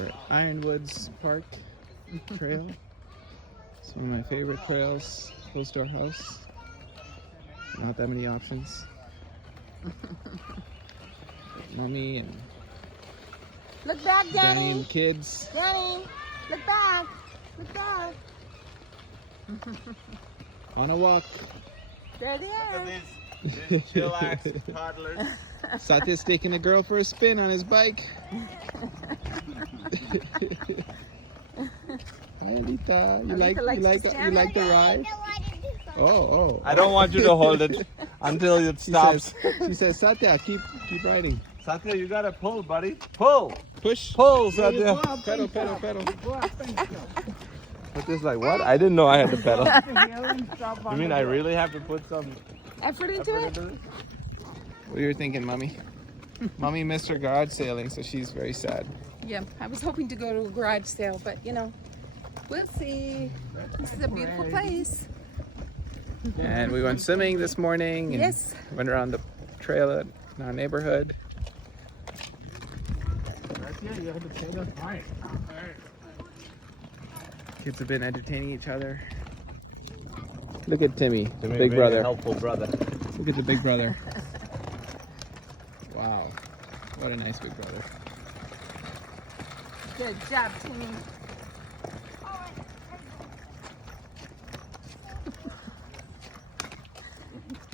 We're at Ironwoods Park Trail. It's one of my favorite trails close to our house. Not that many options. Mommy and Look back, Danny Danny. and kids. Danny, look back. Look back. On a walk. There they Look at are. these chillax toddlers. Satya's taking a girl for a spin on his bike. Hi, Alita. You Alita likes to stand like the ride? Oh. I don't want you to hold it until it stops. She says, Satya, keep riding. Satya, you gotta pull, buddy. Pull! Push. Pull, Satya! Pedal. But this like, what? I didn't know I had to pedal. You mean I really have to put some Effort into effort it? into this? What are you thinking, Mommy? Mommy missed her garage sailing, so she's very sad. Yeah, I was hoping to go to a garage sale, but you know, we'll see. This is a beautiful place. And we went swimming this morning and Yes. went around the trail in our neighborhood. Kids have been entertaining each other. Look at Timmy, big brother. Helpful brother. Look at the big brother. Wow, what a nice big brother. Good job, Timmy.